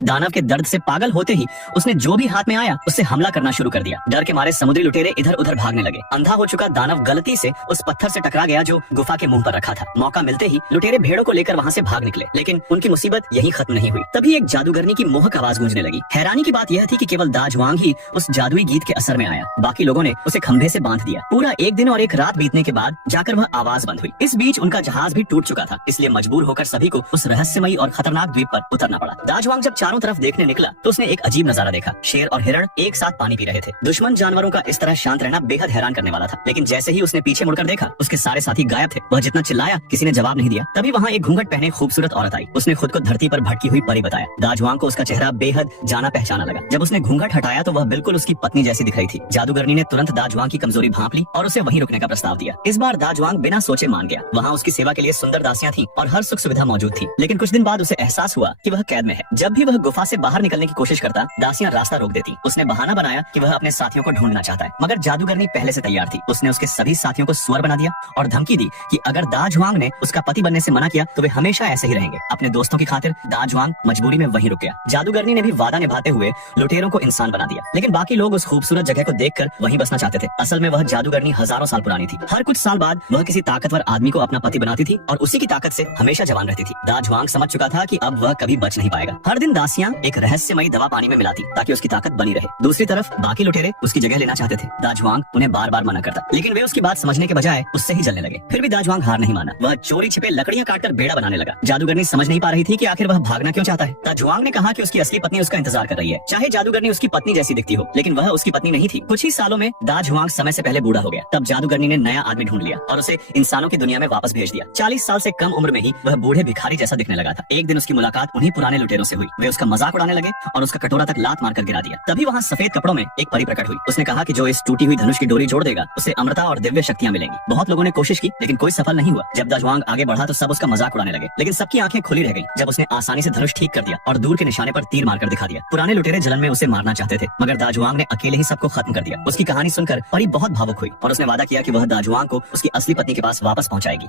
दानव के दर्द से पागल होते ही उसने जो भी हाथ में आया उससे हमला करना शुरू कर दिया। डर के मारे समुद्री लुटेरे इधर उधर भागने लगे। अंधा हो चुका दानव गलती से उस पत्थर से टकरा गया जो गुफा के मुंह पर रखा था। मौका मिलते ही लुटेरे भेड़ों को लेकर वहाँ से भाग निकले, लेकिन उनकी मुसीबत यहीं खत्म नहीं हुई। तभी एक जादूगरनी की मोहक आवाज गूंजने लगी। हैरानी की बात यह थी कि केवल दाजवांग ही उस जादुई गीत के असर में आया। बाकी लोगों ने उसे खंभे से बांध दिया। पूरा एक दिन और एक रात बीतने के बाद जाकर वह आवाज बंद हुई। इस बीच उनका जहाज भी टूट चुका था, इसलिए मजबूर होकर सभी को उस रहस्यमयी और खतरनाक द्वीप पर उतरना पड़ा। दाजवांग जब चारों तरफ देखने निकला तो उसने एक अजीब नजारा देखा। शेर और हिरण एक साथ पानी पी रहे थे। दुश्मन जानवरों का इस तरह शांत रहना बेहद हैरान करने वाला था, लेकिन जैसे ही उसने पीछे मुड़कर देखा उसके सारे साथी गायब थे। वह जितना चिल्लाया किसी ने जवाब नहीं दिया। तभी वहाँ एक घूंघट पहने खूबसूरत औरत आई। उसने खुद को धरती पर भटकी हुई परी बताया। दाजवांग को उसका चेहरा बेहद जाना पहचाना लगा। जब उसने घूंघट हटाया तो वह बिल्कुल उसकी पत्नी जैसी दिख रही थी। जादूगरनी ने तुरंत दाजवांग की कमजोरी भांप ली और उसे वहीं रुकने का प्रस्ताव दिया। इस बार दाजवांग बिना सोचे मान गया। वहाँ उसकी सेवा के लिए सुंदर दासियां थीं और हर सुख सुविधा मौजूद थी। लेकिन कुछ दिन बाद उसे एहसास हुआ कि वह कैद में है। जब भी वह गुफा से बाहर निकलने की कोशिश करता, दासियां रास्ता रोक देती। उसने बहाना बनाया कि वह अपने साथियों को ढूंढना चाहता है, मगर जादूगरनी पहले से तैयार थी। उसने उसके सभी साथियों को सुअर बना दिया और धमकी दी कि अगर दाजवांग ने उसका पति बनने से मना किया तो वे हमेशा ऐसे ही रहेंगे। अपने दोस्तों की खातिर दाजवांग मजबूरी में वहीं रुक गया। जादूगरनी ने भी वादा निभाते हुए लुटेरों को इंसान बना दिया, लेकिन बाकी लोग उस खूबसूरत जगह को देखकर वहीं बसना चाहते थे। असल में वह जादूगरनी हजारों साल पुरानी थी। हर कुछ साल बाद वह किसी ताकतवर आदमी को अपना पति बनाती थी और उसी की ताकत से हमेशा जवान रहती थी। दाजवांग समझ चुका था कि अब वह कभी बच नहीं पाएगा। हर दिन दासियां एक रहस्यमयी दवा पानी में मिलाती ताकि उसकी ताकत बनी रहे। दूसरी तरफ बाकी लुटेरे उसकी जगह लेना चाहते थे। दाजवांग उन्हें बार बार मना करता, लेकिन वे उसकी बात समझने के बजाय उससे ही जलने लगे। फिर भी दाजवांग हार नहीं माना। वह चोरी छिपे लकड़ियां काटकर बेड़ा बनाने लगा। जादूगरनी समझ नहीं पा रही थी कि आखिर वह भागना क्यों चाहता है। दाजवांग ने कहा कि उसकी असली पत्नी उसका इंतजार कर रही है, चाहे जादूगरनी उसकी पत्नी जैसी दिखती हो, लेकिन वह उसकी पत्नी नहीं थी। कुछ ही सालों में दाजवांग समय से पहले बूढ़ा हो गया। तब जादूगरनी ने नया आदमी ढूंढ लिया और उसे इंसानों की दुनिया में वापस भेज दिया। 40 साल से कम उम्र में ही वह बूढ़े भिखारी जैसा दिखने लगा था। एक दिन उसकी मुलाकात उन्हीं पुराने लुटेरों से हुई। वे उसका मजाक उड़ाने लगे और उसका कटोरा तक लात मारकर गिरा दिया। तभी वहाँ सफेद कपड़ों में एक परी प्रकट हुई। उसने कहा कि जो इस टूटी हुई धनुष की डोरी जोड़ देगा उसे अमृता और दिव्य शक्तियां मिलेंगी। बहुत लोगों ने कोशिश की, लेकिन कोई सफल नहीं हुआ। जब दाजवांग आगे बढ़ा तो सब उसका मजाक उड़ाने लगे, लेकिन सबकी आंखें खुली रह गईं जब उसने आसानी से धनुष ठीक कर दिया और दूर के निशाने पर तीर मारकर दिखा दिया। पुराने लुटेरे जलन में उसे मारना चाहते थे, मगर दाजवांग ने अकेले ही सबको खत्म कर दिया। उसकी कहानी सुनकर परी बहुत भावुक हुई और उसने वादा किया कि वह दाजवांग को उसकी असली पत्नी के पास वापस पहुंचाएगी।